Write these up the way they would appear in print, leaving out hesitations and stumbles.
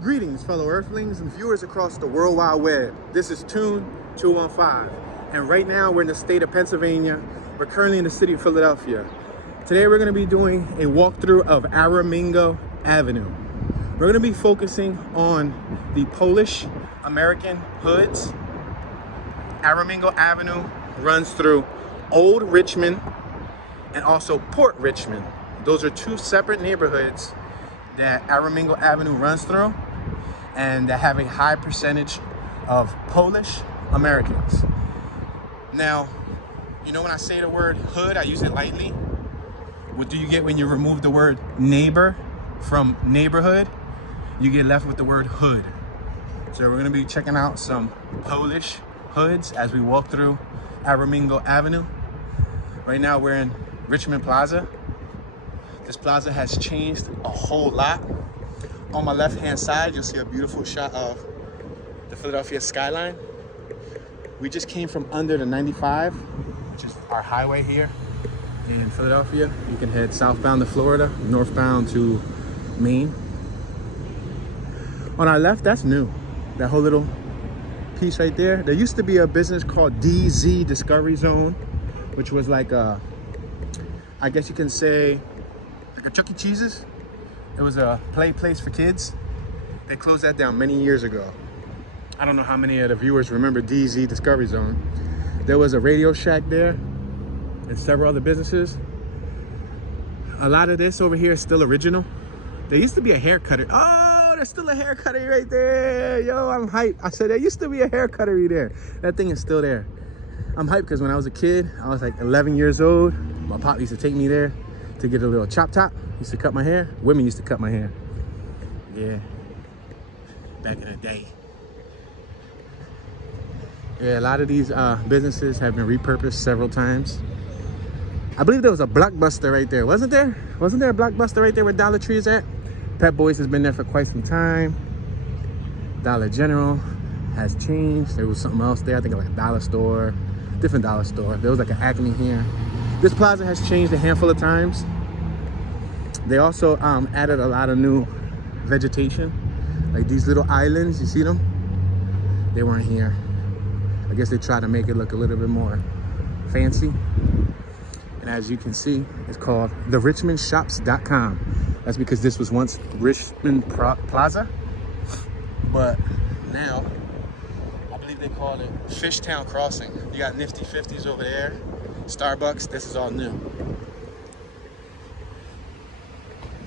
Greetings, fellow Earthlings and viewers across the World Wide Web. This is Tune 215, and right now we're in the state of Pennsylvania. We're currently in the city of Philadelphia. Today we're going to be doing a walkthrough of Aramingo Avenue. We're going to be focusing on the Polish American hoods. Aramingo Avenue runs through Olde Richmond and also Port Richmond. Those are two separate neighborhoods that Aramingo Avenue runs through, and that have a high percentage of Polish Americans. Now, you know when I say the word hood, I use it lightly. What do you get when you remove the word neighbor from neighborhood? You get left with the word hood. So we're gonna be checking out some Polish hoods as we walk through Aramingo Avenue. Right now we're in Richmond Plaza. This plaza has changed a whole lot. On my left-hand side, you'll see a beautiful shot of the Philadelphia skyline. We just came from under the 95, which is our highway here in Philadelphia. You can head southbound to Florida, northbound to Maine. On our left, that's new. That whole little piece right there. There used to be a business called DZ Discovery Zone, which was like a, I guess you can say, like a Chuck E. Cheese's. It was a place for kids. They closed that down many years ago. I don't know how many of the viewers remember DZ Discovery Zone. There was a Radio Shack there and several other businesses. A lot of this over here is still original. There used to be a hair cutter. Oh, there's still a hair cuttery right there. Yo, I'm hyped. I said there used to be a hair cuttery there. That thing is still there. I'm hyped because when I was a kid, I was like 11 years old. My pop used to take me there to get a little chop top. Used to cut my hair. Women used to cut my hair. Yeah, back in the day. Yeah, a lot of these businesses have been repurposed several times. I believe there was a Blockbuster right there, wasn't there? Wasn't there a Blockbuster right there where Dollar Tree is at? Pep Boys has been there for quite some time. Dollar General has changed. There was something else there, I think like a dollar store, different dollar store. There was like an Acme here. This plaza has changed a handful of times. They also added a lot of new vegetation, like these little islands, you see them? They weren't here. I guess they tried to make it look a little bit more fancy. And as you can see, it's called therichmondshops.com. That's because this was once Richmond Plaza, but now I believe they call it Fishtown Crossing. You got Nifty 50s over there, Starbucks, this is all new.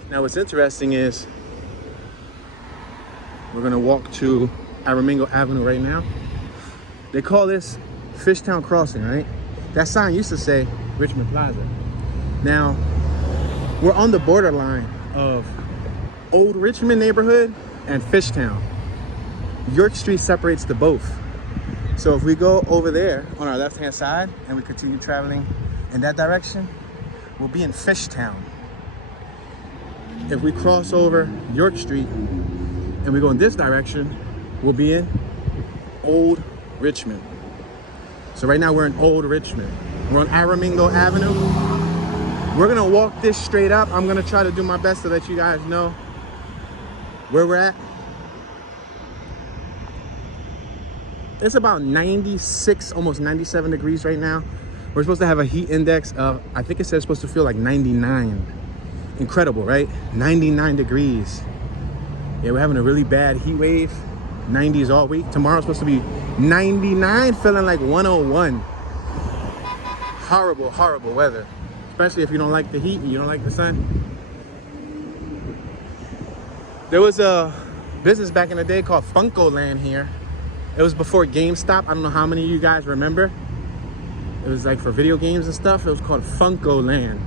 Now what's interesting is we're gonna walk to Aramingo Avenue right now. They call this Fishtown Crossing, right? That sign used to say Richmond Plaza. Now, we're on the borderline of Olde Richmond neighborhood and Fishtown. York Street separates the both. So if we go over there on our left-hand side and we continue traveling in that direction, we'll be in Fishtown. If we cross over York Street and we go in this direction, we'll be in Olde Richmond. So right now we're in Olde Richmond. We're on Aramingo Avenue. We're gonna walk this straight up. I'm gonna try to do my best to let you guys know where we're at. It's about 96, almost 97 degrees right now. We're supposed to have a heat index of, I think it says it's supposed to feel like 99. Incredible, right? 99 degrees. Yeah, we're having a really bad heat wave. 90s all week. Tomorrow's supposed to be 99, feeling like 101. Horrible, horrible weather. Especially if you don't like the heat and you don't like the sun. There was a business back in the day called Funko Land here. It was before GameStop. I don't know how many of you guys remember. It was like for video games and stuff. It was called Funko Land.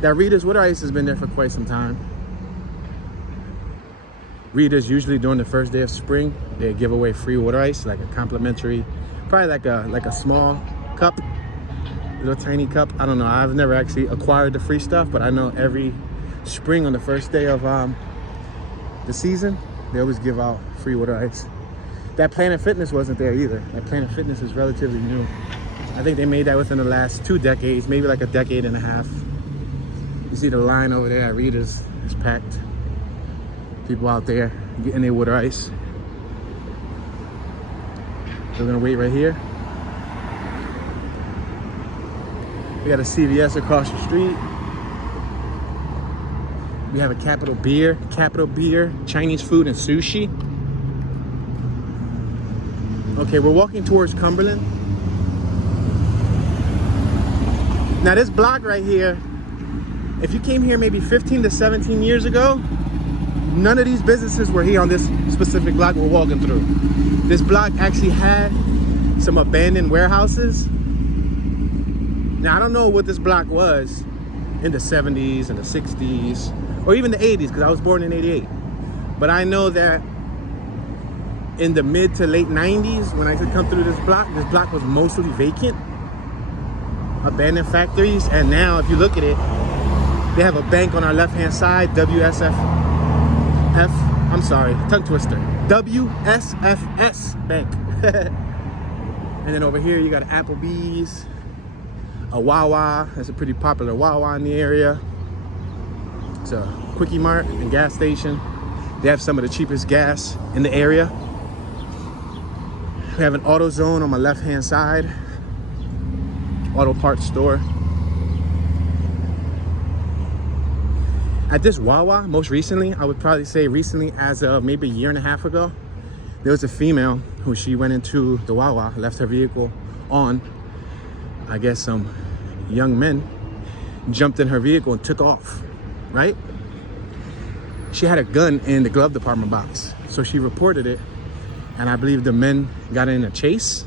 That Rita's Water Ice has been there for quite some time. Rita's usually during the first day of spring, they give away free water ice, like a complimentary, probably like a small cup, little tiny cup. I don't know, I've never actually acquired the free stuff, but I know every spring on the first day of the season, they always give out free water ice. That Planet Fitness wasn't there either. That Planet Fitness is relatively new. I think they made that within the last 2 decades, maybe like a decade and a half. You see the line over there at Rita's is packed. People out there getting their water ice. We're gonna wait right here. We got a CVS across the street. We have a Capital Beer, Chinese food and sushi. Okay, we're walking towards Cumberland. Now this block right here, if you came here maybe 15 to 17 years ago, none of these businesses were here on this specific block we're walking through. This block actually had some abandoned warehouses. Now I don't know what this block was in the 70s and the 60s, or even the 80s, because I was born in 88. But I know that in the mid to late 90s, when I could come through this block was mostly vacant, abandoned factories. And now if you look at it, they have a bank on our left-hand side, I'm sorry, tongue twister, WSFS Bank. And then over here you got Applebee's, a Wawa. That's a pretty popular Wawa in the area. It's a Quickie Mart and gas station. They have some of the cheapest gas in the area. We have an AutoZone on my left-hand side, auto parts store. At this Wawa, most recently, I would probably say recently, as of maybe a year and a half ago, there was a female who she went into the Wawa, left her vehicle on. I guess some young men jumped in her vehicle and took off, right? She had a gun in the glove department box. So she reported it, and I believe the men got in a chase,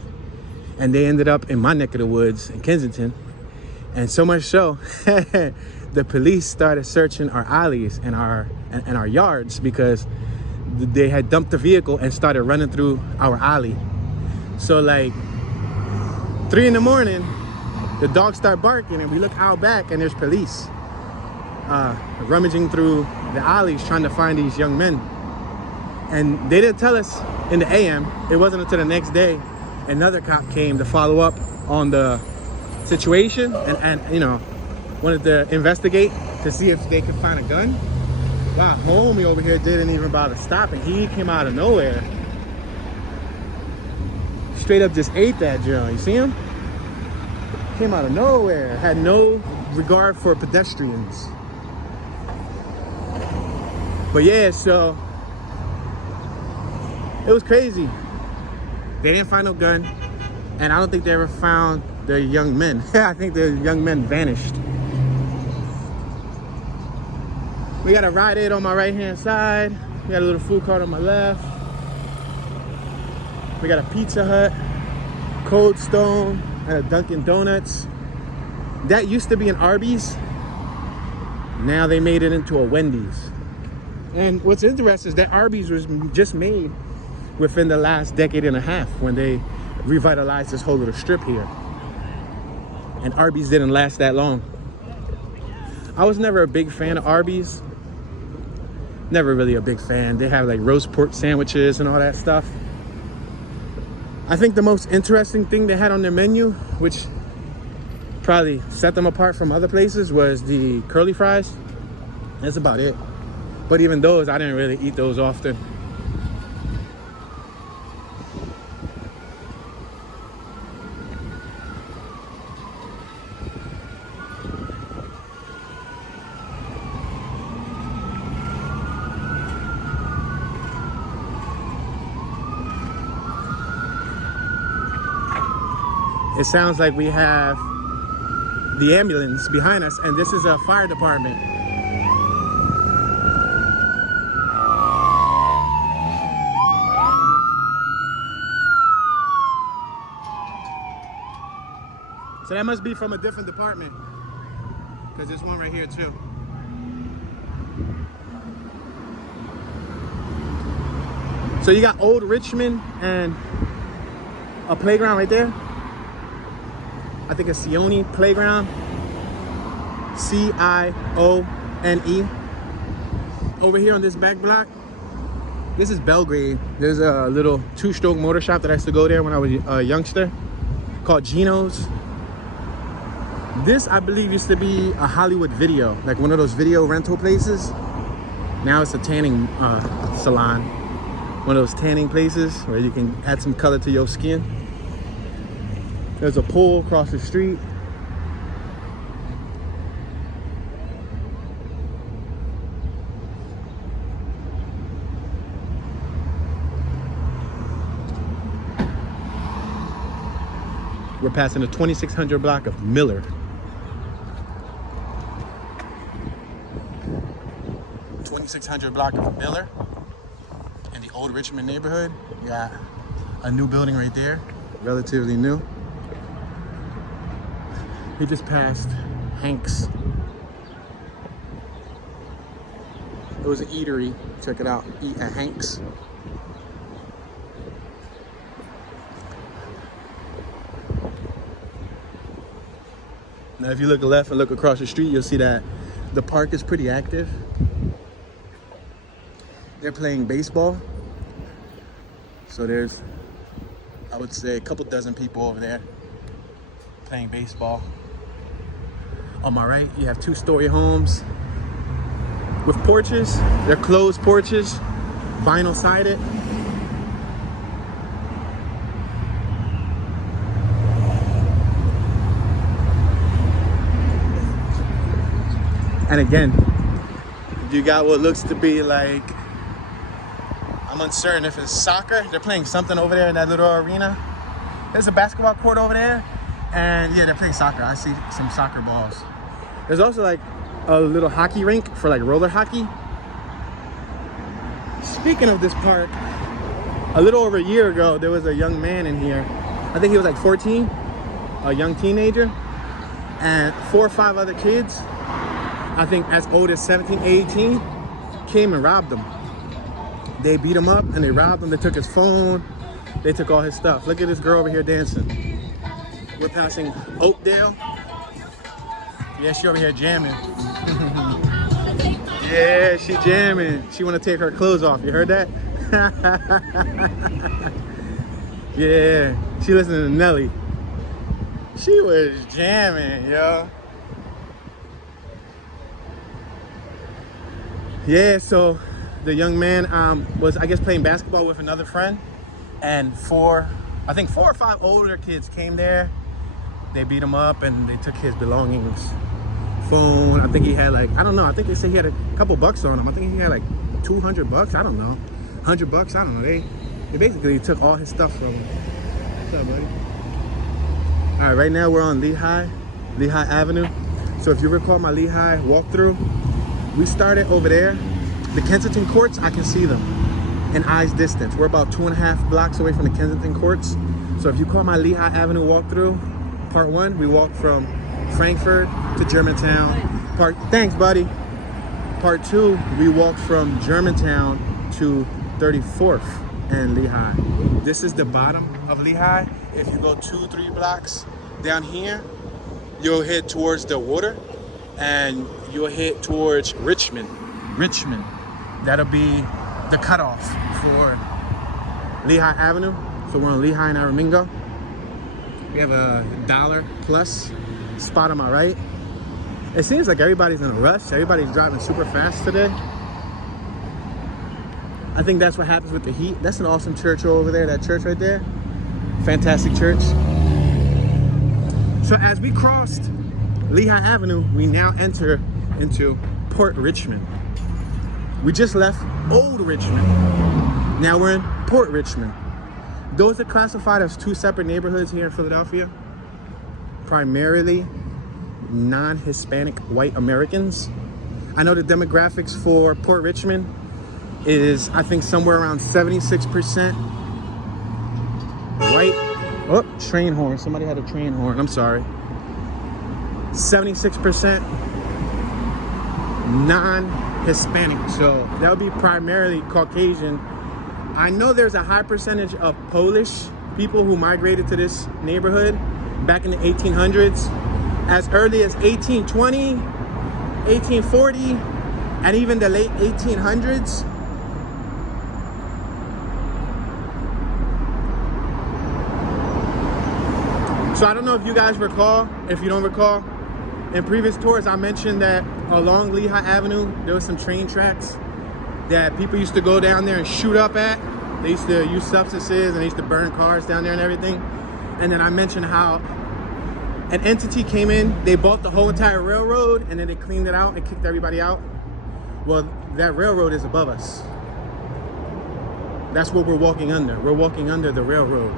and they ended up in my neck of the woods in Kensington. And so much so, the police started searching our alleys and our yards, because they had dumped the vehicle and started running through our alley. So like 3 in the morning, the dogs start barking, and we look out back, and there's police rummaging through the alleys trying to find these young men. And they didn't tell us in the AM. It wasn't until the next day another cop came to follow up on the situation and you know, wanted to investigate to see if they could find a gun. Wow, homie over here didn't even bother stopping. He came out of nowhere. Straight up just ate that joint. You see him? Came out of nowhere. Had no regard for pedestrians. But yeah, so it was crazy. They didn't find no gun, and I don't think they ever found the young men. I think the young men vanished. We got a Rite Aid on my right-hand side. We got a little food cart on my left. We got a Pizza Hut, Cold Stone, and a Dunkin' Donuts. That used to be an Arby's. Now they made it into a Wendy's. And what's interesting is that Arby's was just made within the last decade and a half, when they revitalized this whole little strip here. And Arby's didn't last that long. I was never a big fan of Arby's. Never really a big fan. They have like roast pork sandwiches and all that stuff. I think the most interesting thing they had on their menu, which probably set them apart from other places, was the curly fries. That's about it. But even those, I didn't really eat those often. It sounds like we have the ambulance behind us, and this is a fire department. So that must be from a different department, because there's one right here too. So you got Olde Richmond and a playground right there. I think a Cione playground. C-I-O-N-E. Over here on this back block, this is Belgrade. There's a little two-stroke motor shop that I used to go there when I was a youngster, called Gino's. This, I believe, used to be a Hollywood Video, like one of those video rental places. Now it's a tanning salon. One of those tanning places where you can add some color to your skin. There's a pool across the street. We're passing the 2600 block of Miller. Block of Miller in the Olde Richmond neighborhood. You got a new building right there, relatively new. We just passed Hank's. It was an eatery. Check it out. Eat at Hank's. Now, if you look left and look across the street, you'll see that the park is pretty active. They're playing baseball. So there's, I would say, a couple dozen people over there playing baseball. On my right, you have two-story homes with porches. They're closed porches, vinyl sided. And again, you got what looks to be like, I'm uncertain if it's soccer. They're playing something over there in that little arena. There's a basketball court over there. And yeah, they're playing soccer. I see some soccer balls. There's also like a little hockey rink for like roller hockey. Speaking of this park, a little over a year ago, there was a young man in here. I think he was like 14, a young teenager. And 4 or 5 other kids, I think as old as 17, 18, came and robbed him. They beat him up and they robbed him. They took his phone. They took all his stuff. Look at this girl over here dancing. We're passing Oakdale. Yeah, she over here jamming. Yeah, she jamming. She want to take her clothes off. You heard that? Yeah, she listening to Nelly. She was jamming, yo. Yeah, so the young man was, I guess, playing basketball with another friend, and I think 4 or 5 older kids came there. They beat him up and they took his belongings, phone. I think he had like, I don't know. I think they said he had a couple bucks on him. I think he had like 200 bucks. I don't know. 100 bucks. I don't know. They basically took all his stuff from him. What's up, buddy? All right, right now we're on Lehigh Avenue. So if you recall my Lehigh walkthrough, we started over there. The Kensington courts, I can see them in eyes distance. We're about 2.5 blocks away from the Kensington courts. So if you call my Lehigh Avenue walkthrough, part 1, we walked from Frankford to Germantown. Thanks, buddy. Part 2, we walked from Germantown to 34th and Lehigh. This is the bottom of Lehigh. If you go 2-3 blocks down here, you'll head towards the water and you'll head towards Richmond. That'll be the cutoff for Lehigh Avenue. So we're on Lehigh and Aramingo. We have a $1 plus spot on my right. It seems like everybody's in a rush. Everybody's driving super fast today. I think that's what happens with the heat. That's an awesome church over there, that church right there. Fantastic church. So as we crossed Lehigh Avenue, we now enter into Port Richmond. We just left Olde Richmond. Now we're in Port Richmond. Those are classified as 2 separate neighborhoods here in Philadelphia. Primarily non-Hispanic white Americans. I know the demographics for Port Richmond is, I think, somewhere around 76% white. Oh, train horn. Somebody had a train horn. I'm sorry. 76% non-Hispanic. So that would be primarily Caucasian. I know there's a high percentage of Polish people who migrated to this neighborhood back in the 1800s, as early as 1820, 1840, and even the late 1800s. So I don't know if you guys recall. If you don't recall, in previous tours I mentioned that along Lehigh Avenue there was some train tracks that people used to go down there and shoot up at. They used to use substances and they used to burn cars down there and everything. And then I mentioned how an entity came in, they bought the whole entire railroad, and then they cleaned it out and kicked everybody out. Well, that railroad is above us. That's what we're walking under. We're walking under the railroad.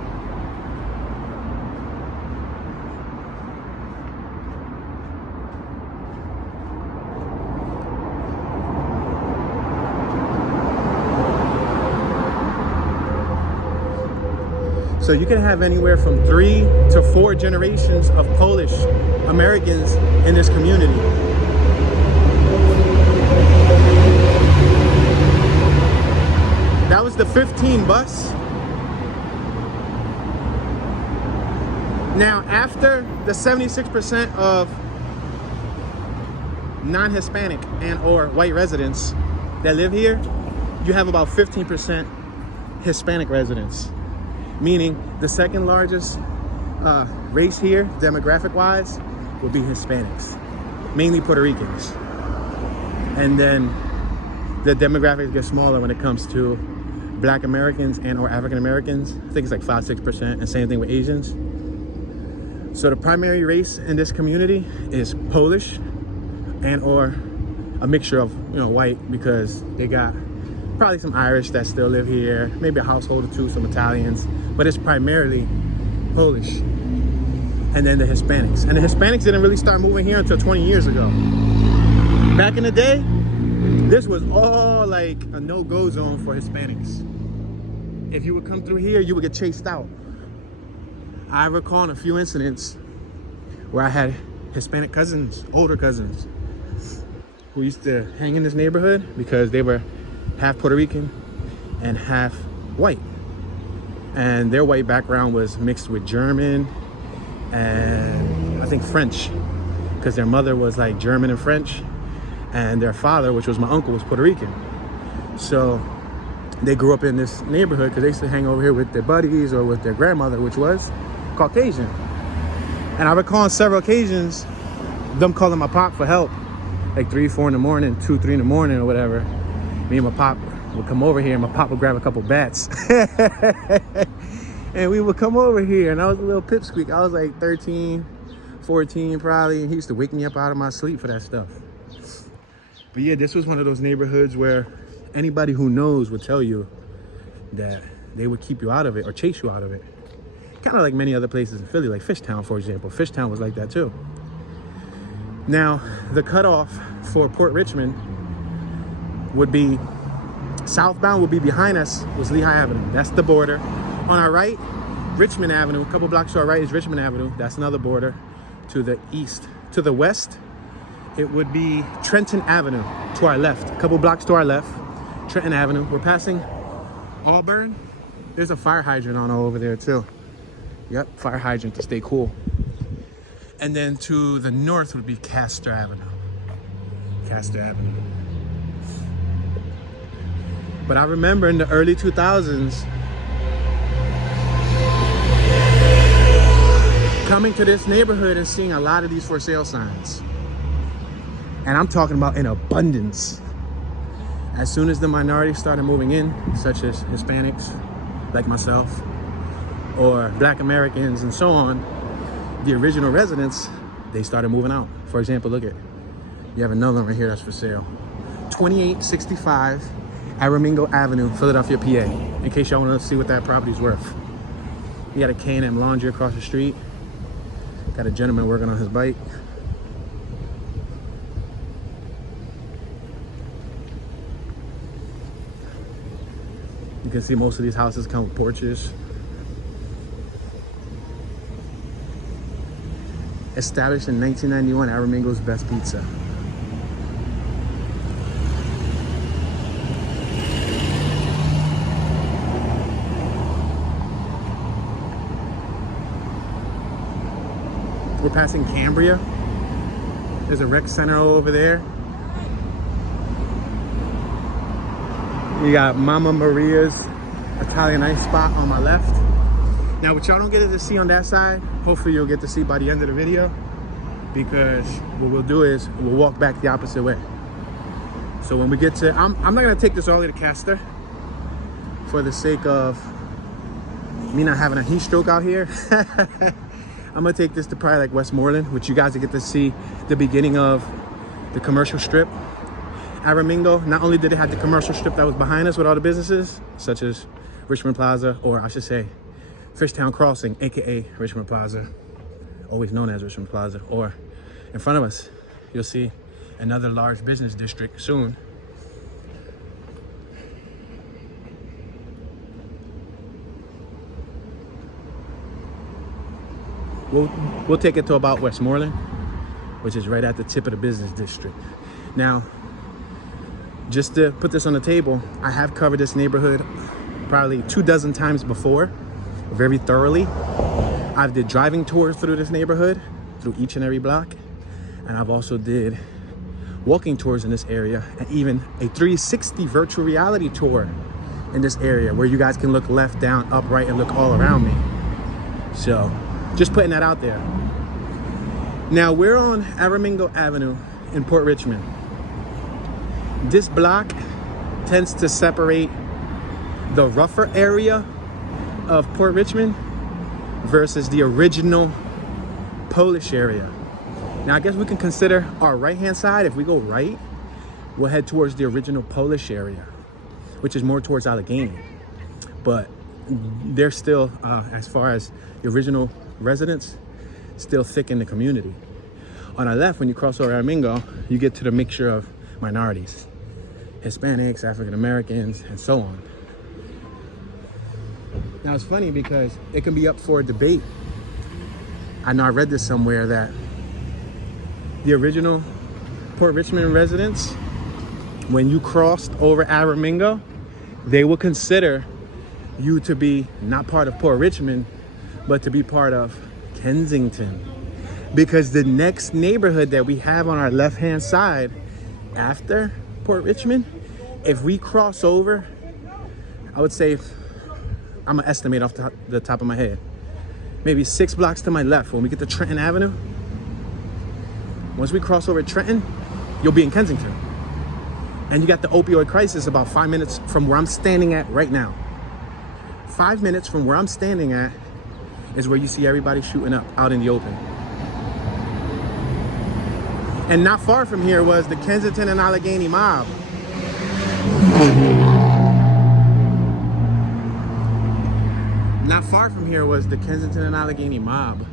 So you can have anywhere from 3 to 4 generations of Polish Americans in this community. That was the 15 bus. Now, after the 76% of non-Hispanic and or white residents that live here, you have about 15% Hispanic residents. Meaning the second largest race here, demographic wise, will be Hispanics, mainly Puerto Ricans. And then the demographics get smaller when it comes to Black Americans and or African Americans. I think it's like 5-6%, and same thing with Asians. So the primary race in this community is Polish and or a mixture of, you know, white, because they got probably some Irish that still live here, maybe a household or two, some Italians, but it's primarily Polish. And then the Hispanics. And the Hispanics didn't really start moving here until 20 years ago. Back in the day, this was all like a no-go zone for Hispanics. If you would come through here, you would get chased out. I recall in a few incidents where I had Hispanic cousins, older cousins, who used to hang in this neighborhood because they were half Puerto Rican and half white. And their white background was mixed with German and I think French, because their mother was like German and French, and their father, which was my uncle, was Puerto Rican. So they grew up in this neighborhood because they used to hang over here with their buddies or with their grandmother, which was Caucasian. And I recall on several occasions them calling my pop for help, like 3, 4 in the morning, 2, 3 in the morning or whatever. Me and my pop would come over here and my pop would grab a couple bats. And we would come over here, and I was a little pipsqueak. I was like 13, 14 probably, and he used to wake me up out of my sleep for that stuff. But yeah, this was one of those neighborhoods where anybody who knows would tell you that they would keep you out of it or chase you out of it. Kind of like many other places in Philly, like Fishtown, for example. Fishtown was like that too. Now, the cutoff for Port Richmond would be, southbound would be behind us was Lehigh Avenue. That's the border. On our right, Richmond Avenue. A couple blocks to our right is Richmond Avenue. That's another border. To the east, to the west, it would be Trenton Avenue. To our left, a couple blocks to our left, Trenton Avenue. We're passing Auburn. There's a fire hydrant on over there too. Yep, fire hydrant to stay cool. And then to the north would be Castor Avenue. Castor Avenue. But I remember in the early 2000s, coming to this neighborhood and seeing a lot of these for sale signs. And I'm talking about in abundance. As soon as the minorities started moving in, such as Hispanics, like myself, or Black Americans and so on, the original residents, they started moving out. For example, look at, you have another one right here that's for sale. 2865 Aramingo Avenue, Philadelphia, PA. In case y'all want to see what that property's worth. You got a K&M Laundry across the street. Got a gentleman working on his bike. You can see most of these houses come with porches. Established in 1991, Aramingo's best pizza. We're passing Cambria. There's a rec center over there. We got Mama Maria's Italian ice spot on my left. Now, what y'all don't get to see on that side, hopefully you'll get to see by the end of the video, because what we'll do is we'll walk back the opposite way. So when we get to, I'm not gonna take this all the way to Castor for the sake of me not having a heat stroke out here. I'm gonna take this to probably like Westmoreland, which you guys will get to see the beginning of the commercial strip. Aramingo, not only did it have the commercial strip that was behind us with all the businesses, such as Richmond Plaza, or I should say, Fishtown Crossing, AKA Richmond Plaza, always known as Richmond Plaza, or in front of us, you'll see another large business district soon. We'll take it to about Westmoreland, which is right at the tip of the business district. Now, just to put this on the table, I have covered this neighborhood probably 24 times before, very thoroughly. I've did driving tours through this neighborhood, through each and every block, and I've also did walking tours in this area, and even a 360 virtual reality tour in this area where you guys can look left, down, up, right, and look all around me. So just putting that out there. Now we're on Aramingo Avenue in Port Richmond. This block tends to separate the rougher area of Port Richmond versus the original Polish area. Now I guess we can consider our right-hand side. If we go right, we'll head towards the original Polish area, which is more towards Allegheny. But they're still, as far as the original residents, still thick in the community. On our left, when you cross over Aramingo, you get to the mixture of minorities, Hispanics, African Americans, and so on. Now it's funny because it can be up for a debate. I know I read this somewhere that the original Port Richmond residents, when you crossed over Aramingo, they will consider you to be not part of Port Richmond, but to be part of Kensington. Because the next neighborhood that we have on our left-hand side after Port Richmond, if we cross over, I would say, I'm gonna estimate off the top of my head, maybe 6 blocks to my left, when we get to Trenton Avenue, once we cross over Trenton, you'll be in Kensington. And you got the opioid crisis about 5 minutes from where I'm standing at right now. 5 minutes from where I'm standing at is where you see everybody shooting up out in the open. And not far from here was the Kensington and Allegheny mob. Not far from here was the Kensington and Allegheny mob.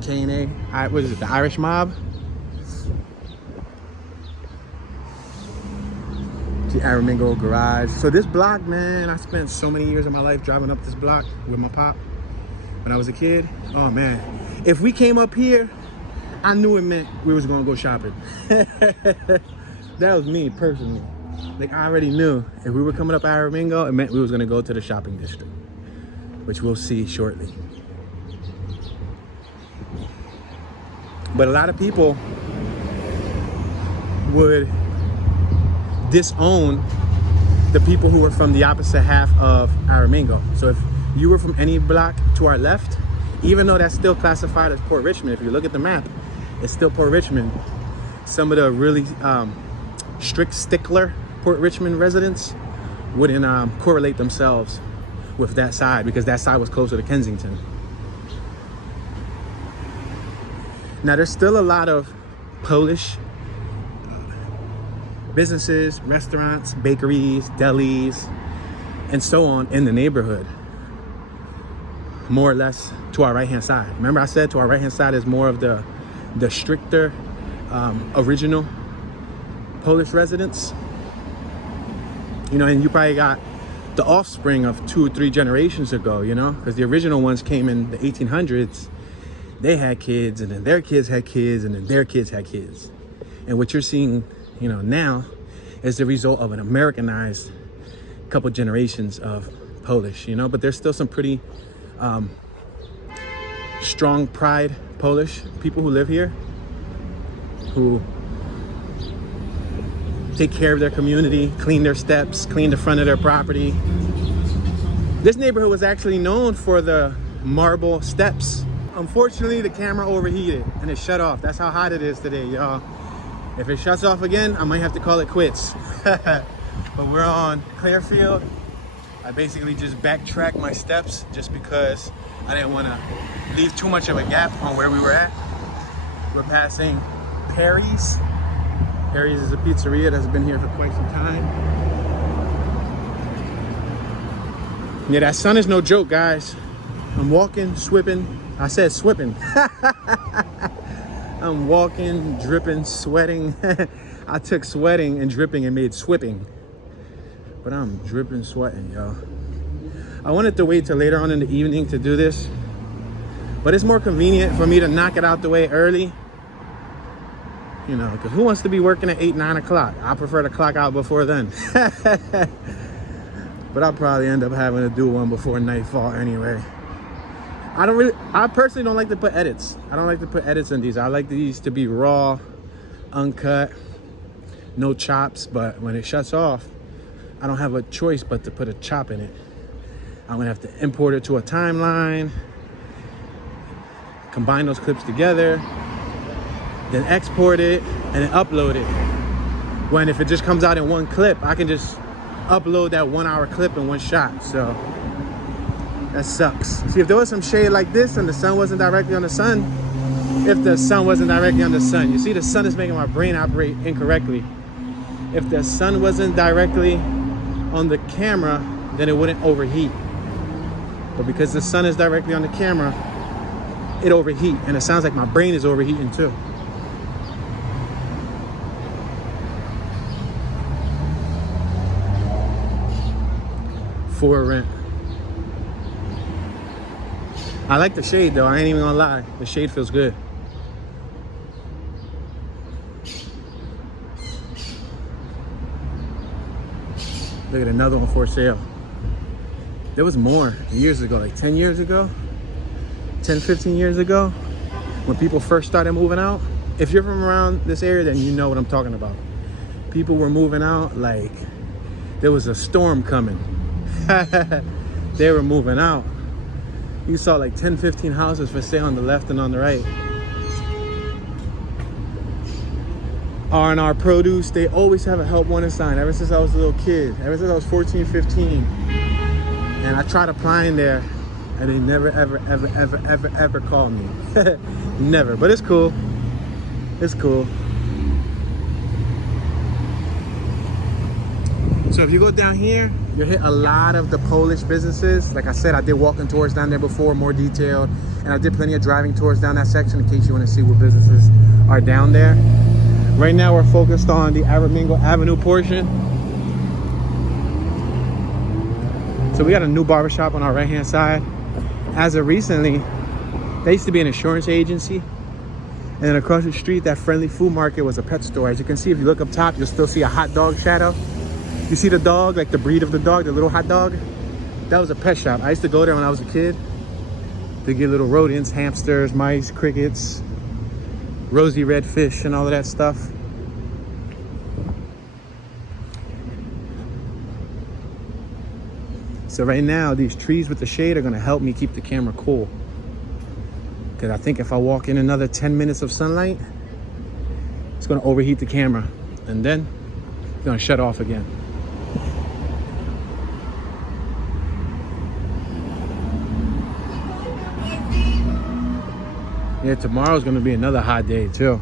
Cione, what is it, the Irish mob? The Aramingo garage. So this block, man, I spent so many years of my life driving up this block with my pop when I was a kid. Oh man, if we came up here, I knew it meant we was gonna go shopping. That was me personally. Like I already knew if we were coming up Aramingo, it meant we was gonna go to the shopping district, which we'll see shortly. But a lot of people would disown the people who were from the opposite half of Aramingo. So if you were from any block to our left, even though that's still classified as Port Richmond, if you look at the map, it's still Port Richmond. Some of the really strict stickler Port Richmond residents wouldn't correlate themselves with that side because that side was closer to Kensington. Now there's still a lot of Polish businesses, restaurants, bakeries, delis, and so on in the neighborhood, more or less to our right-hand side. Remember I said to our right-hand side is more of the stricter original Polish residents. You know, and you probably got the offspring of 2 or 3 generations ago, you know, because the original ones came in the 1800s. They had kids, and then their kids had kids, and then their kids had kids. And what you're seeing, you know, now is the result of an Americanized couple generations of Polish, you know, but there's still some pretty strong pride Polish people who live here, who take care of their community, clean their steps, clean the front of their property. This neighborhood was actually known for the marble steps. Unfortunately, the camera overheated and it shut off. That's how hot it is today, y'all. If it shuts off again, I might have to call it quits. But we're on Clearfield. I basically just backtracked my steps just because I didn't want to leave too much of a gap on where we were at. We're passing Perry's. Perry's is a pizzeria that's been here for quite some time. Yeah, that sun is no joke, guys. I'm walking, swipping. I said swipping. I'm walking, dripping, sweating. I took sweating and dripping and made swipping. But I'm dripping, sweating, y'all. I wanted to wait till later on in the evening to do this, but it's more convenient for me to knock it out the way early. You know, because who wants to be working at 8, 9 o'clock? I prefer to clock out before then. But I'll probably end up having to do one before nightfall anyway. I personally don't like to put edits. I don't like to put edits in these. I like these to be raw, uncut, no chops. But when it shuts off, I don't have a choice but to put a chop in it. I'm gonna have to import it to a timeline, combine those clips together, then export it and then upload it. When if it just comes out in one clip, I can just upload that 1 hour clip in one shot. So that sucks. See, if there was some shade like this and the sun wasn't directly on the sun, if the sun wasn't directly on the sun, you see the sun is making my brain operate incorrectly. If the sun wasn't directly on the camera, then it wouldn't overheat. But because the sun is directly on the camera, it overheat, and it sounds like my brain is overheating too. For rent. I like the shade though, I ain't even gonna lie. The shade feels good. Look at another one for sale. There was more years ago, like 10 years ago, 10, 15 years ago, when people first started moving out. If you're from around this area, then you know what I'm talking about. People were moving out like there was a storm coming. They were moving out. You saw like 10, 15 houses for sale on the left and on the right. R&R Produce, they always have a help wanted sign ever since I was a little kid, ever since I was 14, 15. And I tried applying there and they never, ever called me. Never, but it's cool. It's cool. So if you go down here, you'll hit a lot of the Polish businesses. Like I said, I did walking tours down there before, more detailed. And I did plenty of driving tours down that section in case you want to see what businesses are down there. Right now we're focused on the Aramingo Avenue portion. So we got a new barbershop on our right hand side. As of recently, they used to be an insurance agency. And then across the street, that Friendly Food Market was a pet store. As you can see, if you look up top, you'll still see a hot dog shadow. You see the dog, like the breed of the dog, the little hot dog? That was a pet shop. I used to go there when I was a kid to get little rodents, hamsters, mice, crickets, rosy red fish, and all of that stuff. So right now, these trees with the shade are gonna help me keep the camera cool. Because I think if I walk in another 10 minutes of sunlight, it's gonna overheat the camera. And then it's gonna shut off again. Yeah, tomorrow's gonna be another hot day too.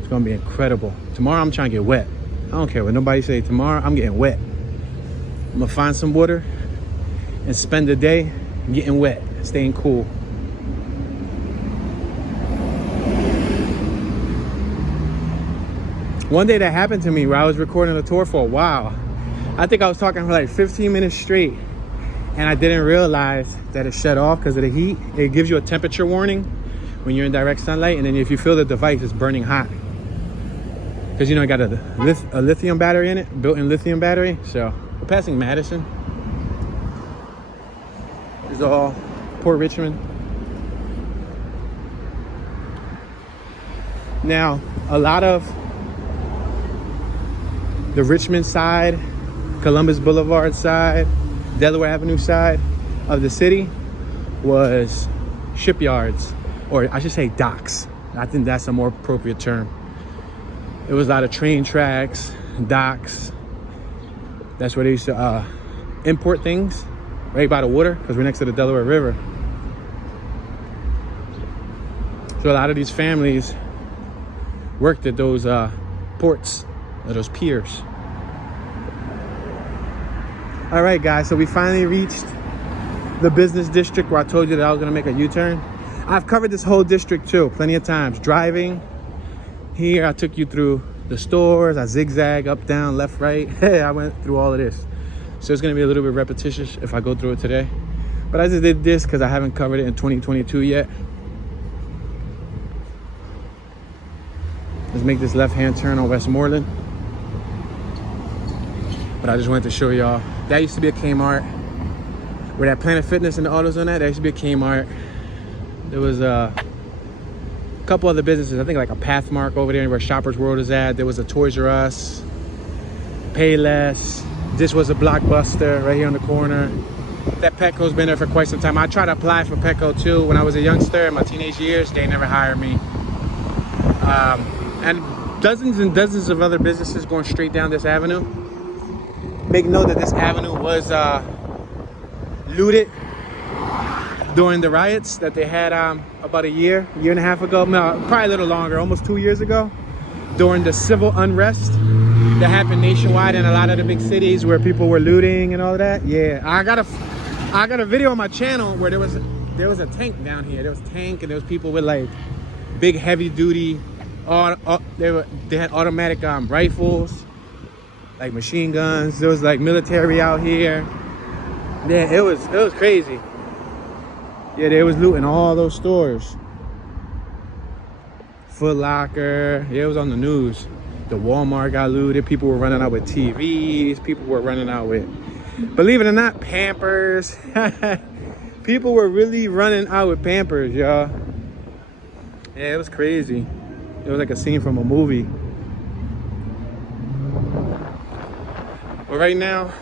It's gonna be incredible. Tomorrow I'm trying to get wet. I don't care what nobody say. Tomorrow I'm getting wet. I'm gonna find some water and spend the day getting wet, staying cool. One day that happened to me where I was recording a tour for a while. I think I was talking for like 15 minutes straight and I didn't realize that it shut off because of the heat. It gives you a temperature warning when you're in direct sunlight, and then if you feel the device is burning hot. Because you know, it got a lithium battery in it, built-in lithium battery. So we're passing Madison. This is all Port Richmond. Now, a lot of the Richmond side, Columbus Boulevard side, Delaware Avenue side of the city was shipyards, or I should say docks. I think that's a more appropriate term. It was a lot of train tracks, docks. That's where they used to import things, right by the water, because we're next to the Delaware River. So a lot of these families worked at those ports, or those piers. All right, guys, so we finally reached the business district where I told you that I was gonna make a U-turn. I've covered this whole district too, plenty of times. Driving here, I took you through the stores. I zigzag up, down, left, right. Hey, I went through all of this. So it's gonna be a little bit repetitious if I go through it today. But I just did this because I haven't covered it in 2022 yet. Let's make this left-hand turn on Westmoreland. But I just wanted to show y'all. That used to be a Kmart. Where that Planet Fitness and the AutoZone at, that used to be a Kmart. There was a couple other businesses. I think like a Pathmark over there where Shoppers World is at. There was a Toys R Us, Payless. This was a Blockbuster right here on the corner. That Petco's been there for quite some time. I tried to apply for Petco too when I was a youngster in my teenage years. They never hired me. And dozens of other businesses going straight down this avenue. Make note that this avenue was looted during the riots that they had about a year and a half ago. No, probably a little longer, almost 2 years ago. During the civil unrest that happened nationwide in a lot of the big cities where people were looting and all that. Yeah, I got a video on my channel where there was a tank down here. There was a tank and there was people with like big heavy duty. They had automatic rifles, like machine guns. There was like military out here. Yeah, it was crazy. Yeah, they was looting all those stores. Foot Locker. Yeah, it was on the news. The Walmart got looted. People were running out with TVs. People were running out with, believe it or not, Pampers. People were really running out with Pampers, y'all. Yeah, it was crazy. It was like a scene from a movie. But right now,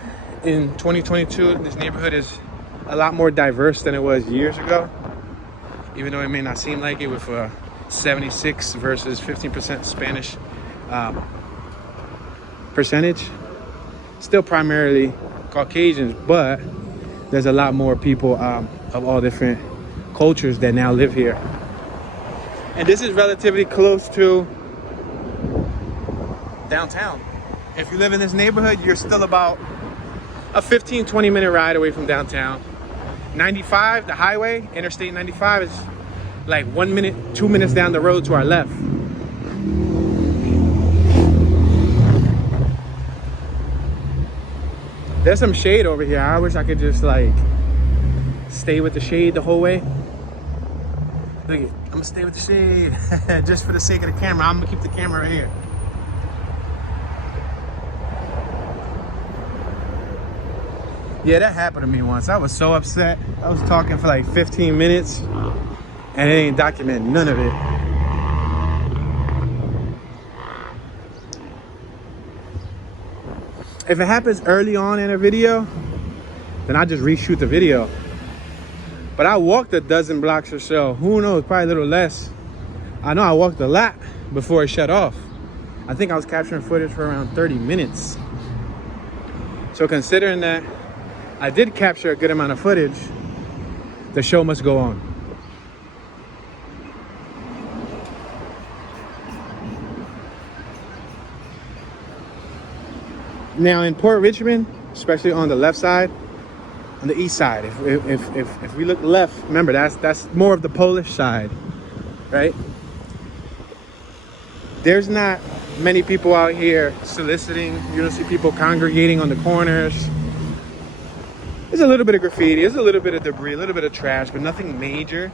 in 2022, this neighborhood is a lot more diverse than it was years ago. Even though it may not seem like it, with 76 versus 15% Spanish percentage. Still primarily Caucasians, but there's a lot more people of all different cultures that now live here. And this is relatively close to downtown. If you live in this neighborhood, you're still about a 15-20 minute ride away from downtown. 95, the highway, Interstate 95, is like 1 minute, 2 minutes down the road to our left. There's some shade over here. I wish I could just like stay with the shade the whole way. Look, I'm gonna stay with the shade just for the sake of the camera. I'm gonna keep the camera right here. Yeah, that happened to me once. I was so upset. I was talking for like 15 minutes and it ain't documented none of it. If it happens early on in a video, then I just reshoot the video. But I walked a dozen blocks or so. Who knows, probably a little less. I know I walked a lot before it shut off. I think I was capturing footage for around 30 minutes. So considering that I did capture a good amount of footage, the show must go on. Now in Port Richmond, especially on the left side, on the east side, if we look left, remember that's more of the Polish side, right? There's not many people out here soliciting. You don't see people congregating on the corners. There's a little bit of graffiti, there's a little bit of debris, a little bit of trash, but nothing major.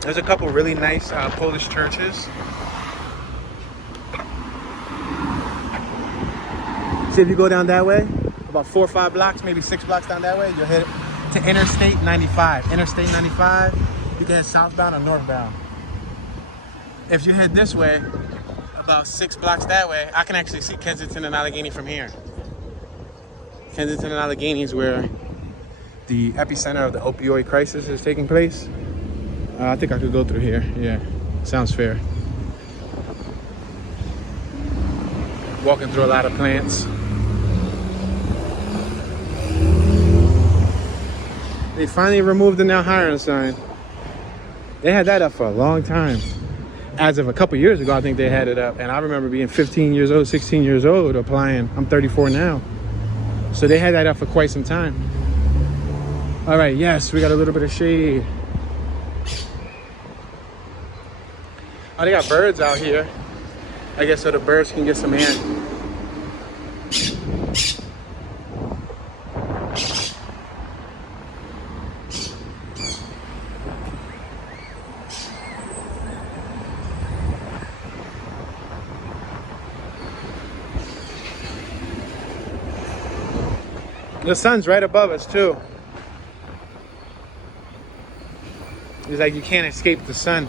There's a couple really nice Polish churches. See, if you go down that way, about 4 or 5 blocks, maybe 6 blocks down that way, you'll hit to Interstate 95. Interstate 95, you can head southbound or northbound. If you head this way, about 6 blocks that way, I can actually see Kensington and Allegheny from here. Kensington and Allegheny is where the epicenter of the opioid crisis is taking place. I think I could go through here. Yeah, sounds fair. Walking through a lot of plants. They finally removed the now hiring sign. They had that up for a long time. As of a couple years ago, I think they had it up. And I remember being 15 years old, 16 years old, applying. I'm 34 now. So they had that up for quite some time. All right, yes, we got a little bit of shade. Oh, they got birds out here. I guess so the birds can get some air. The sun's right above us too. It's like you can't escape the sun.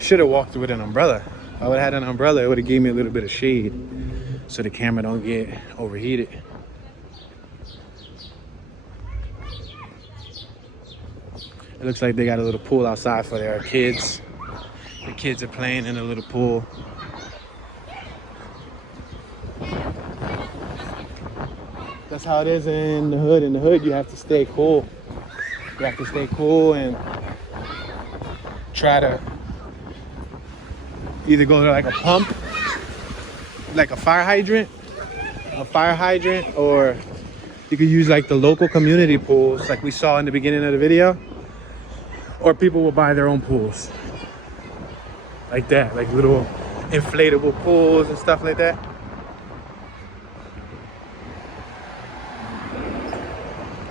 Should have walked with an umbrella. If I would have had an umbrella, it would have gave me a little bit of shade so the camera don't get overheated. It looks like they got a little pool outside for their kids. The kids are playing in a little pool. That's how it is in the hood. In the hood, you have to stay cool. You have to stay cool and try to either go to like a pump, like a fire hydrant, or you could use like the local community pools like we saw in the beginning of the video, or people will buy their own pools like that, like little inflatable pools and stuff like that.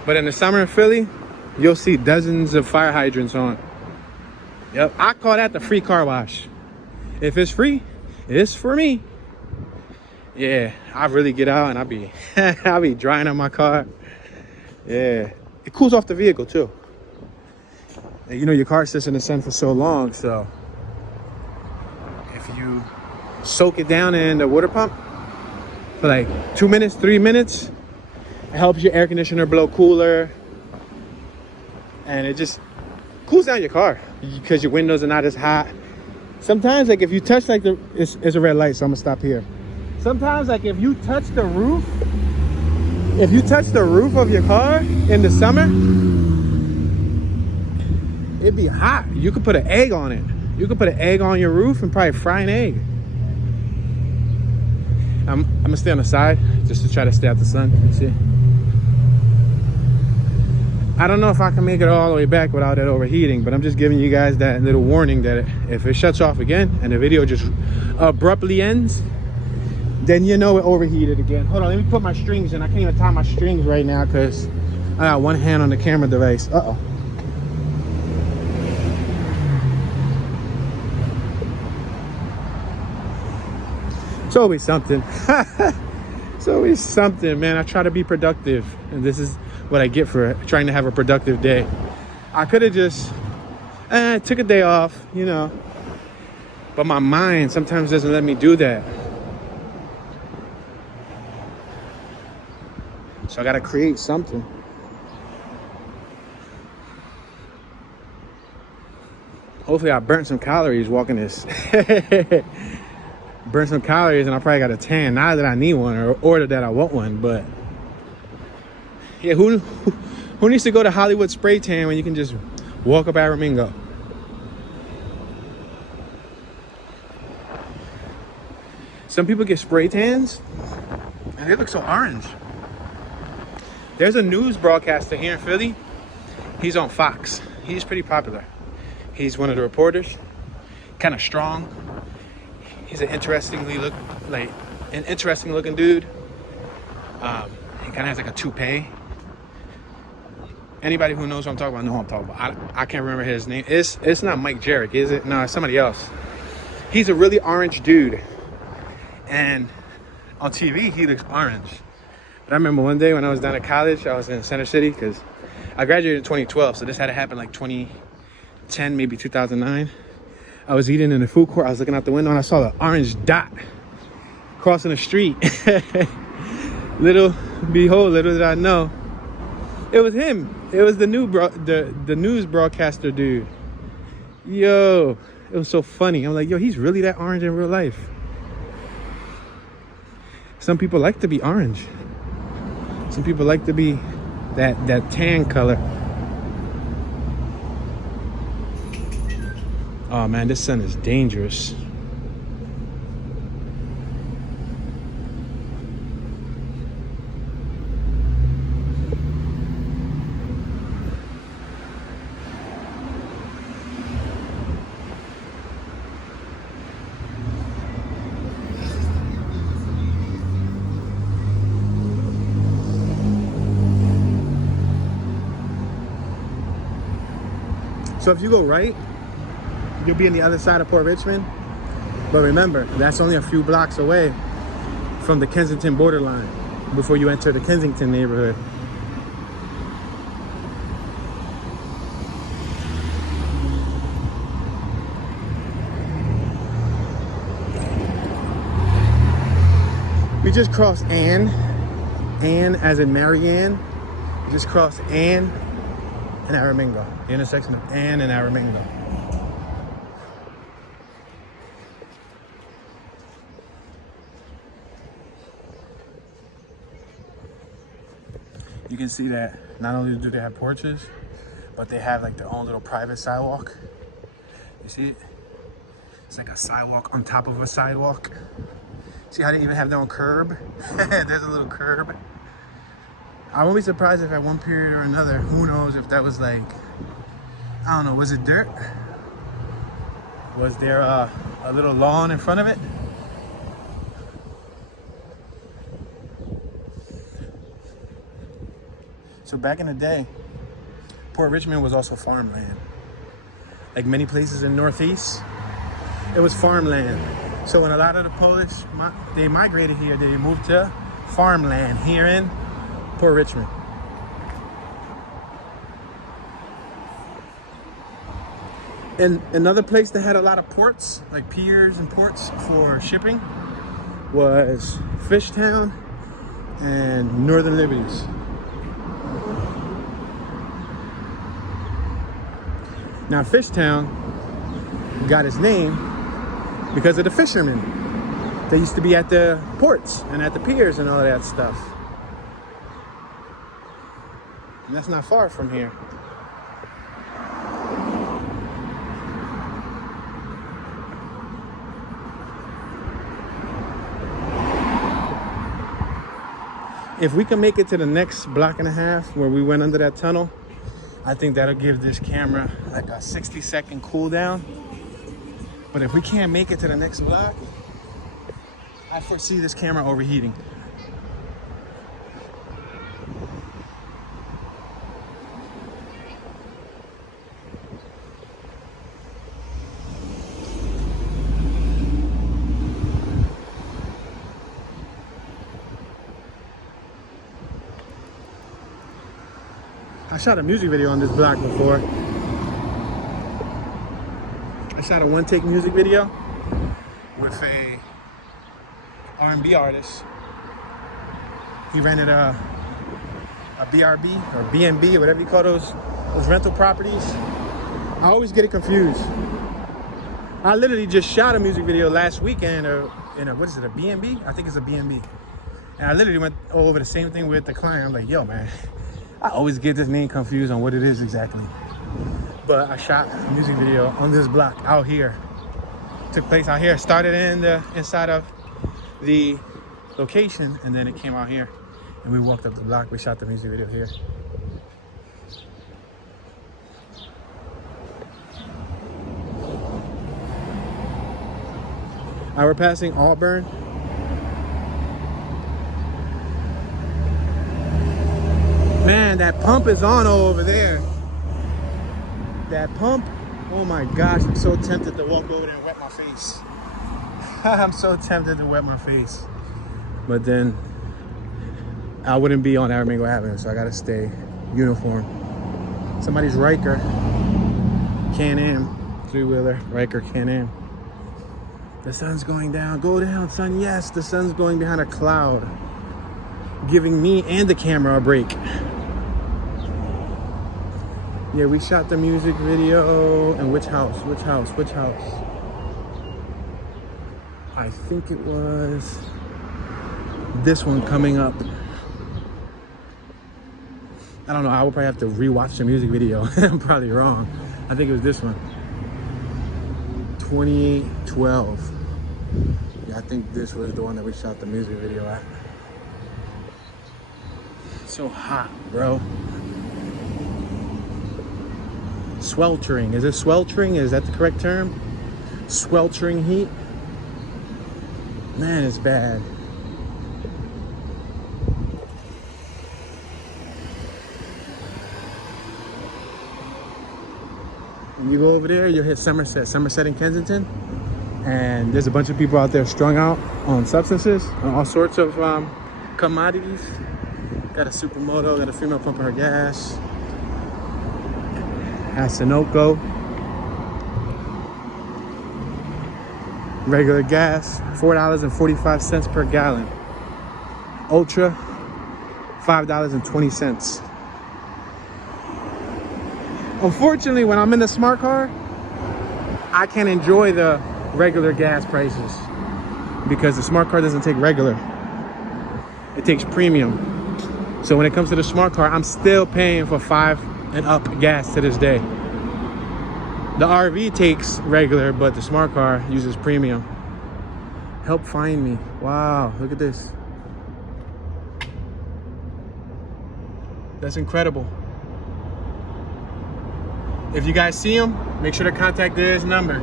But in the summer in Philly, you'll see dozens of fire hydrants on. Yep, I call that the free car wash. If it's free, it's for me. Yeah, I really get out and I be drying on my car. Yeah, it cools off the vehicle too. And you know, your car sits in the sun for so long, so if you soak it down in the water pump for like 2 minutes, 3 minutes, it helps your air conditioner blow cooler, and it just cools down your car because your windows are not as hot. Sometimes, like if you touch like it's a red light, so I'm gonna stop here. Sometimes, like if you touch the roof of your car in the summer, it'd be hot. You could put an egg on it. You could put an egg on your roof and probably fry an egg. I'm gonna stay on the side just to try to stay out the sun. Let's see. I don't know if I can make it all the way back without it overheating, but I'm just giving you guys that little warning that if it shuts off again and the video just abruptly ends, then you know it overheated again. Hold on, let me put my strings in. I can't even tie my strings right now because I got one hand on the camera device. Uh-oh. It's always something. It's always something, man. I try to be productive, and this is what I get for trying to have a productive day. I could have just took a day off, you know, but my mind sometimes doesn't let me do that. So I gotta create something. Hopefully I burnt some calories walking this. Burn some calories and I probably got a tan. Not that I need one or that I want one, but yeah, who needs to go to Hollywood spray tan when you can just walk up Aramingo? Some people get spray tans and they look so orange. There's a news broadcaster here in Philly. He's on Fox. He's pretty popular. He's one of the reporters, kind of strong. He's an interesting looking dude. He kind of has like a toupee. Anybody who knows what I'm talking about know what I'm talking about. I can't remember his name. It's not Mike Jarek, is it? No, it's somebody else. He's a really orange dude, and on TV he looks orange. But I remember one day when I was down at college, I was in Center City because I graduated in 2012, so this had to happen like 2010, maybe 2009. I was eating in the food court. I was looking out the window and I saw the orange dot crossing the street. Little did I know, it was him. It was the news broadcaster dude. Yo, It was so funny. I'm like, yo, he's really that orange in real life. Some people like to be orange. Some people like to be that tan color. Oh man, this sun is dangerous. So if you go right, you'll be on the other side of Port Richmond. But remember, that's only a few blocks away from the Kensington borderline before you enter the Kensington neighborhood. We just crossed Ann as in Marianne. We just crossed Ann and Aramingo, the intersection of Ann and Aramingo. You can see that not only do they have porches, but they have like their own little private sidewalk. You see it? It's like a sidewalk on top of a sidewalk. See how they even have their own curb? There's a little curb. I won't be surprised if at one period or another, who knows if that was like, I don't know, was it dirt? Was there a little lawn in front of it? So back in the day, Port Richmond was also farmland. Like many places in Northeast, it was farmland. So when a lot of the Polish, they migrated here, they moved to farmland here in Port Richmond. And another place that had a lot of ports, like piers and ports for shipping, was Fishtown and Northern Liberties. Now Fishtown got its name because of the fishermen. They used to be at the ports and at the piers and all of that stuff. And that's not far from here. If we can make it to the next block and a half where we went under that tunnel, I think that'll give this camera like a 60-second cool down. But if we can't make it to the next block, I foresee this camera overheating. I shot a music video on this block before. I shot a one-take music video with a R&B artist. He rented a BRB or B&B or whatever you call those rental properties. I always get it confused. I literally just shot a music video last weekend in a what is it, a B&B? I think it's a B&B. And I literally went over the same thing with the client. I'm like, yo, man, I always get this name confused on what it is exactly. But I shot a music video on this block out here. Took place out here. Started in the inside of the location, and then it came out here. And we walked up the block. We shot the music video here. Now we're passing Auburn. Man, that pump is on over there. That pump, oh my gosh, I'm so tempted to walk over there and wet my face. I'm so tempted to wet my face. But then I wouldn't be on Aramingo Avenue, so I gotta stay uniform. Somebody's Riker, Can-Am, three-wheeler, Riker, Can-Am. The sun's going down. Go down, sun. Yes, the sun's going behind a cloud, giving me and the camera a break. Yeah, we shot the music video. And which house? Which house? Which house? I think it was this one coming up. I don't know. I would probably have to rewatch the music video. I'm probably wrong. I think it was this one. 2012. Yeah, I think this was the one that we shot the music video at. So hot, bro. Sweltering. Is it sweltering? Is that the correct term? Sweltering heat? Man, it's bad. When you go over there, you'll hit Somerset and Kensington. And there's a bunch of people out there strung out on substances, on all sorts of commodities. Got a supermoto, got a female pumping her gas. Has Sunoco. Regular gas, $4.45 per gallon. Ultra, $5.20. Unfortunately, when I'm in the smart car, I can't enjoy the regular gas prices because the smart car doesn't take regular. It takes premium. So when it comes to the smart car, I'm still paying for 5 and up gas to this day. The RV takes regular, but the smart car uses premium. Help find me. Wow, look at this. That's incredible. If you guys see him, make sure to contact this number.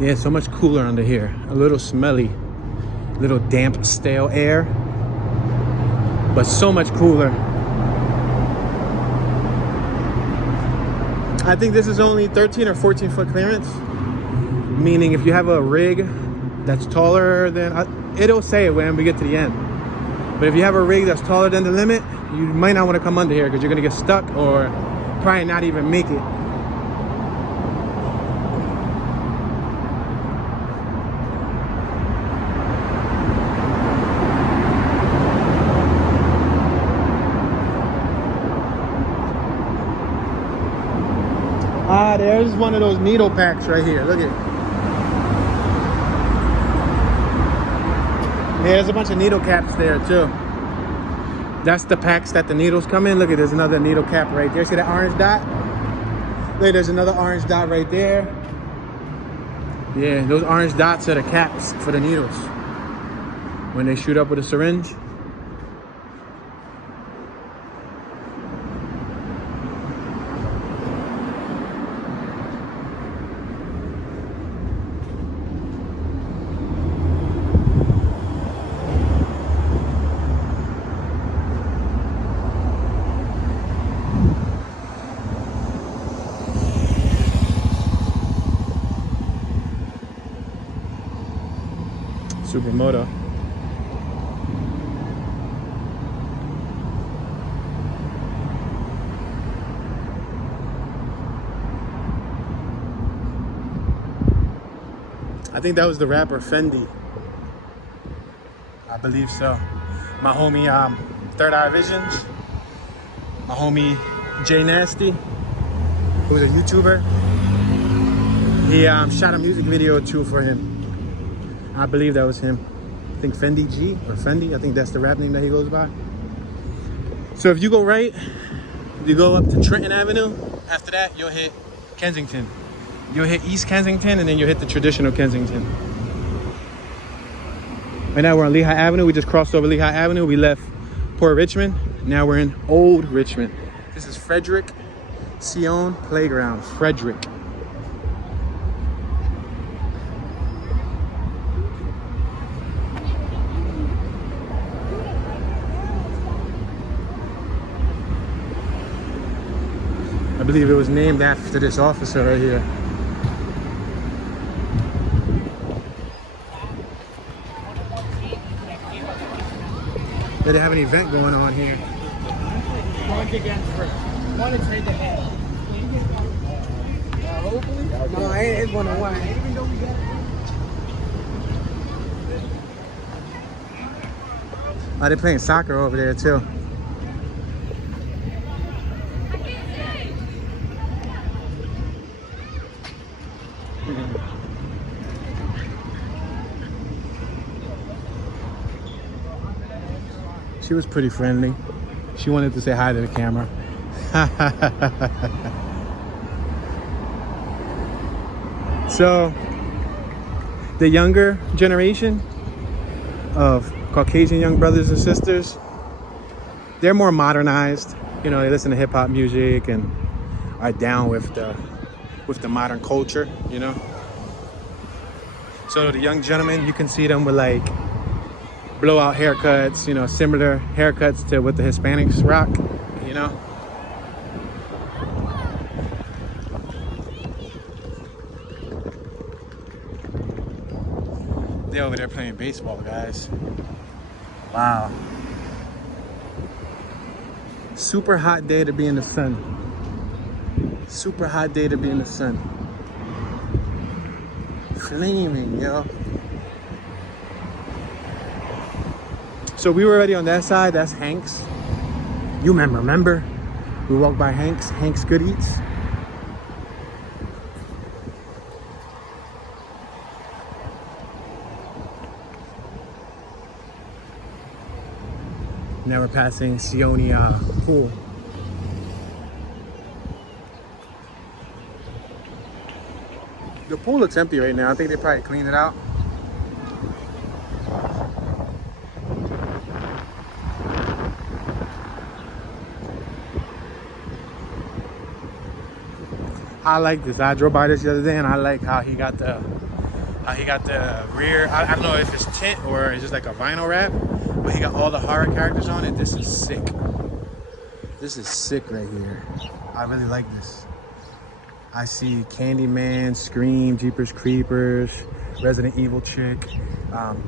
Yeah, so much cooler under here. A little smelly, a little damp, stale air, but so much cooler. I think this is only 13 or 14 foot clearance, meaning if you have a rig that's taller than, it'll say it when we get to the end. But if you have a rig that's taller than the limit, you might not want to come under here because you're gonna get stuck or probably not even make it. Ah, there's one of those needle packs right here. Look at it. Yeah, there's a bunch of needle caps there too. That's the packs that the needles come in. Look at, there's another needle cap right there. See that orange dot? Look, there's another orange dot right there. Yeah, those orange dots are the caps for the needles when they shoot up with a syringe. Supermoto. I think that was the rapper Fendi. I believe so. My homie Third Eye Visions. My homie Jay Nasty, who's a YouTuber. He shot a music video too for him. I believe that was him. I think Fendi G or Fendi. I think that's the rap name that he goes by. So if you go right, you go up to Trenton Avenue. After that, you'll hit Kensington. You'll hit East Kensington, and then you'll hit the traditional Kensington. Right now we're on Lehigh Avenue. We just crossed over Lehigh Avenue. We left Port Richmond. Now we're in Olde Richmond. This is Frederick Cione Playground. Frederick. I believe it was named after this officer right here. They have an event going on here. One to trade the head. hopefully. No, it's 1-1. Oh, they're playing soccer over there too. She was pretty friendly. She wanted to say hi to the camera. So, the younger generation of Caucasian young brothers and sisters, they're more modernized. You know, they listen to hip hop music and are down with the modern culture, you know. So the young gentlemen, you can see them with like blowout haircuts, you know, similar haircuts to what the Hispanics rock, you know. They're over there playing baseball, guys. Wow. Super hot day to be in the sun. Super hot day to be in the sun. Flaming, yo. So we were already on that side. That's Hank's. You remember? We walked by Hank's Good Eats. Now we're passing Cione pool. The pool looks empty right now. I think they probably cleaned it out. I like this. I drove by this the other day and I like how he got the rear. I don't know if it's tint or it's just like a vinyl wrap, but he got all the horror characters on it. This is sick. This is sick right here. I really like this. I see Candyman, Scream, Jeepers Creepers, Resident Evil Chick,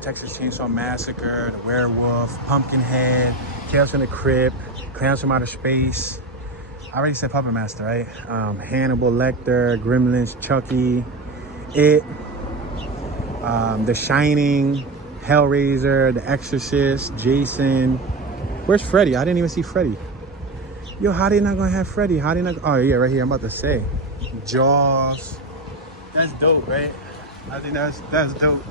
Texas Chainsaw Massacre, The Werewolf, Pumpkinhead, Tales from the Crypt, Clowns from Outer Space. I already said Puppet Master, right? Hannibal Lecter, Gremlins, Chucky, It, The Shining, Hellraiser, The Exorcist, Jason. Where's Freddy? I didn't even see Freddy. Yo, how they not gonna have Freddy? How they not? Oh yeah, right here. I'm about to say, Jaws. That's dope, right? I think that's dope.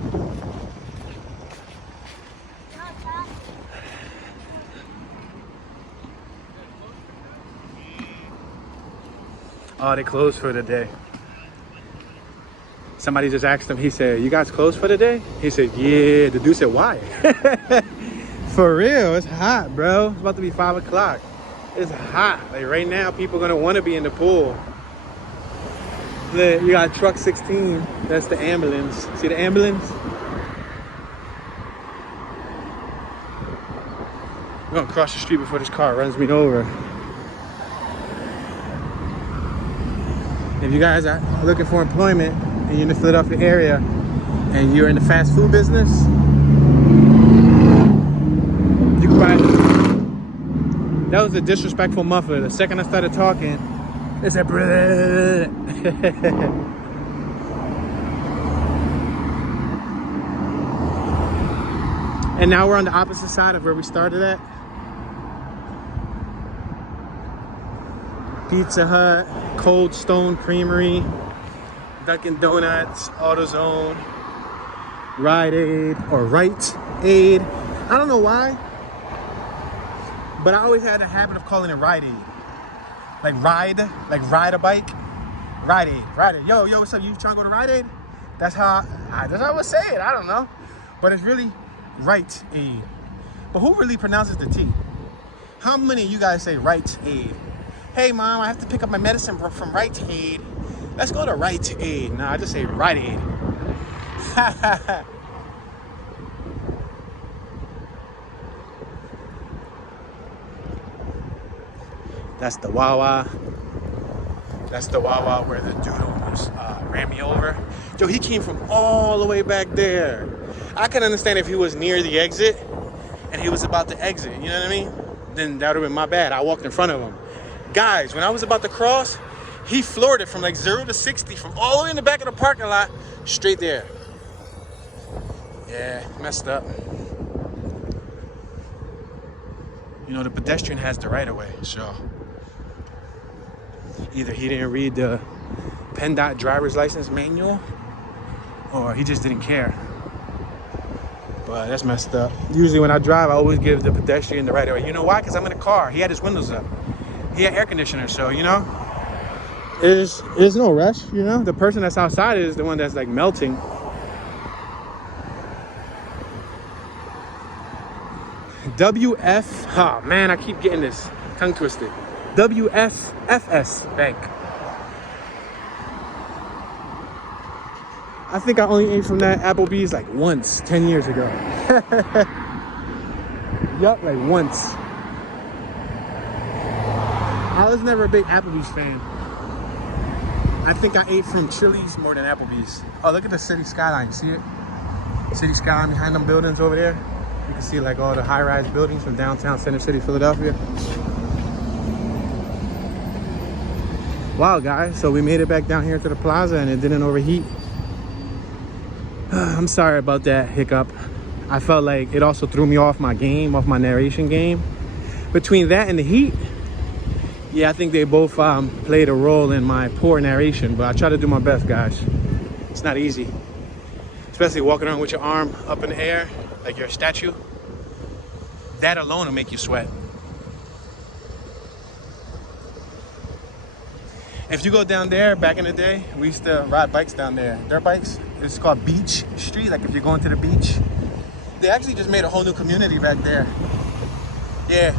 Oh, they closed for the day. Somebody just asked him, he said, "You guys closed for the day?" He said, "Yeah." The dude said, "Why?" For real, it's hot, bro. It's about to be 5 o'clock. It's hot. Like right now, people are gonna want to be in the pool. Look, you got truck 16. That's the ambulance. See the ambulance? I'm gonna cross the street before this car runs me over. If you guys are looking for employment and you're in the Philadelphia area and you're in the fast food business, you can buy this. That was a disrespectful muffler. The second I started talking, it said brrrr. And now we're on the opposite side of where we started at. Pizza Hut, Cold Stone Creamery, Dunkin' Donuts, AutoZone, Rite Aid, or Rite Aid. I don't know why, but I always had a habit of calling it Rite Aid. Like ride a bike. Rite Aid. Yo, what's up? You trying to go to Rite Aid? That's how I would say it. I don't know. But it's really Rite Aid. But who really pronounces the T? How many of you guys say Rite Aid? Hey mom, I have to pick up my medicine from Rite Aid. Let's go to Rite Aid. No, I just say Rite Aid. That's the Wawa. That's the Wawa where the dude almost ran me over. Yo, he came from all the way back there. I can understand if he was near the exit and he was about to exit, you know what I mean? Then that would have been my bad. I walked in front of him. Guys, when I was about to cross, He floored it from like 0 to 60 from all the way in the back of the parking lot straight there. Yeah, messed up. You know, the pedestrian has the right of way, so either he didn't read the PennDOT driver's license manual or he just didn't care. But that's messed up. Usually when I drive, I always give the pedestrian the right of way. You know why? Because I'm in a car. He had his windows up. He had air conditioner, so, you know, there's no rush, you know? The person that's outside is the one that's like melting. WF, oh man, I keep getting this tongue twisted. WFFS Bank. I think I only ate from that Applebee's like once, 10 years ago. Yup, like once. I was never a big Applebee's fan. I think I ate from Chili's more than Applebee's. Oh, look at the city skyline, see it? City skyline behind them buildings over there. You can see like all the high-rise buildings from downtown Center City, Philadelphia. Wow, guys, so we made it back down here to the plaza and it didn't overheat. I'm sorry about that hiccup. I felt like it also threw me off my game, off my narration game. Between that and the heat, yeah, I think they both played a role in my poor narration, but I try to do my best, guys. It's not easy, especially walking around with your arm up in the air like you're a statue. That alone will make you sweat. If you go down there, back in the day, we used to ride bikes down there, dirt bikes. It's called Beach Street, like if you're going to the beach. They actually just made a whole new community back there. Yeah.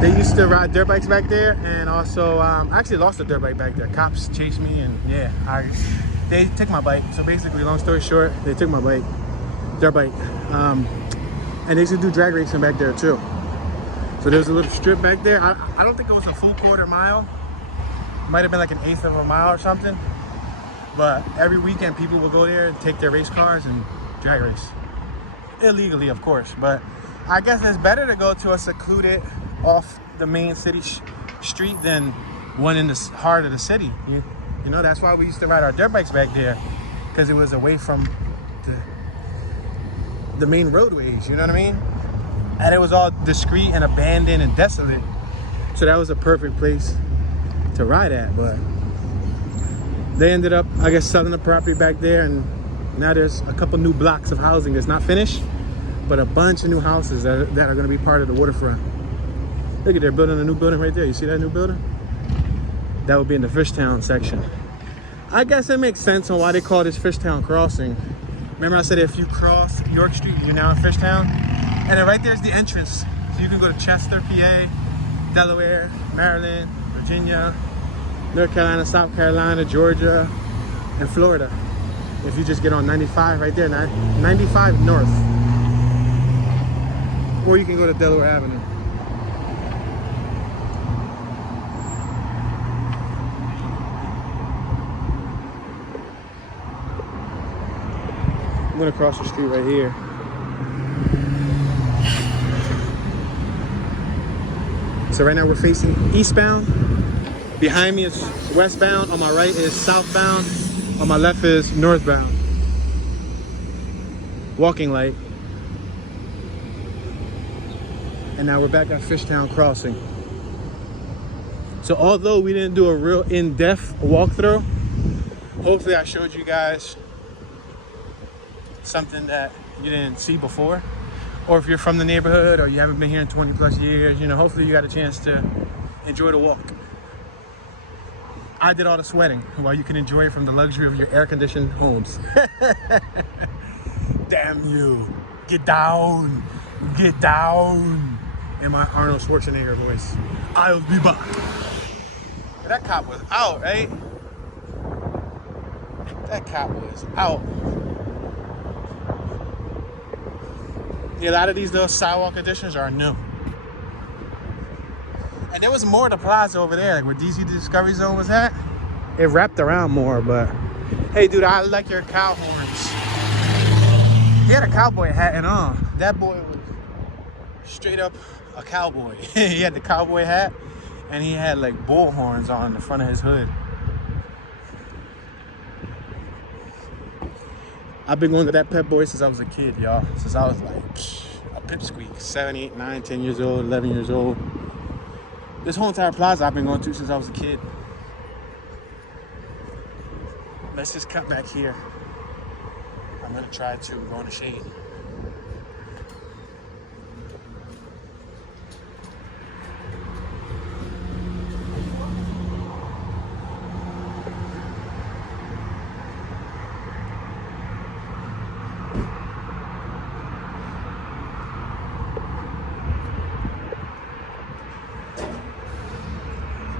They used to ride dirt bikes back there, and also, I actually lost a dirt bike back there. Cops chased me, and yeah, they took my bike. So basically, long story short, they took my bike, dirt bike. And they used to do drag racing back there too. So there's a little strip back there. I don't think it was a full quarter mile. It might have been like an eighth of a mile or something. But every weekend, people will go there and take their race cars and drag race. Illegally, of course. But I guess it's better to go to a secluded, off the main city street than one in the heart of the city. You know, that's why we used to ride our dirt bikes back there, because it was away from the main roadways, you know what I mean? And it was all discreet and abandoned and desolate. So that was a perfect place to ride at. But they ended up, I guess, selling the property back there, and now there's a couple new blocks of housing that's not finished, but a bunch of new houses that are going to be part of the waterfront. Look at, they're building a new building right there. You see that new building? That would be in the Fishtown section. I guess it makes sense on why they call this Fishtown Crossing. Remember I said if you cross York Street, you're now in Fishtown? And then right there's the entrance. So you can go to Chester, PA, Delaware, Maryland, Virginia, North Carolina, South Carolina, Georgia, and Florida. If you just get on 95 right there, 95 North. Or you can go to Delaware Avenue. I'm gonna cross the street right here. So right now we're facing eastbound. Behind me is westbound. On my right is southbound. On my left is northbound. Walking light. And now we're back at Fishtown Crossing. So although we didn't do a real in-depth walkthrough, hopefully I showed you guys something that you didn't see before. Or if you're from the neighborhood or you haven't been here in 20 plus years, you know, hopefully you got a chance to enjoy the walk. I did all the sweating while you can enjoy it from the luxury of your air-conditioned homes. Damn you. Get down. Get down. In my Arnold Schwarzenegger voice. I'll be back. That cop was out, right? That cop was out. Yeah, a lot of these little sidewalk additions are new. And there was more to Plaza over there, like where DC Discovery Zone was at. It wrapped around more, but hey, dude, I like your cow horns. He had a cowboy hat and That boy was straight up a cowboy. He had the cowboy hat And he had like bull horns on the front of his hood. I've been going to that Pep Boy since I was a kid, y'all. Since I was like a pipsqueak, 7, 8, 9, 10 years old, 11 years old. This whole entire plaza I've been going to since I was a kid. Let's just cut back here. I'm gonna try to go in the shade.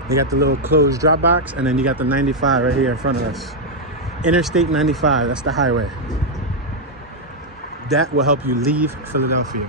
You got the little closed drop box, and then you got the 95 right here in front of us. Interstate 95, that's the highway. That will help you leave Philadelphia.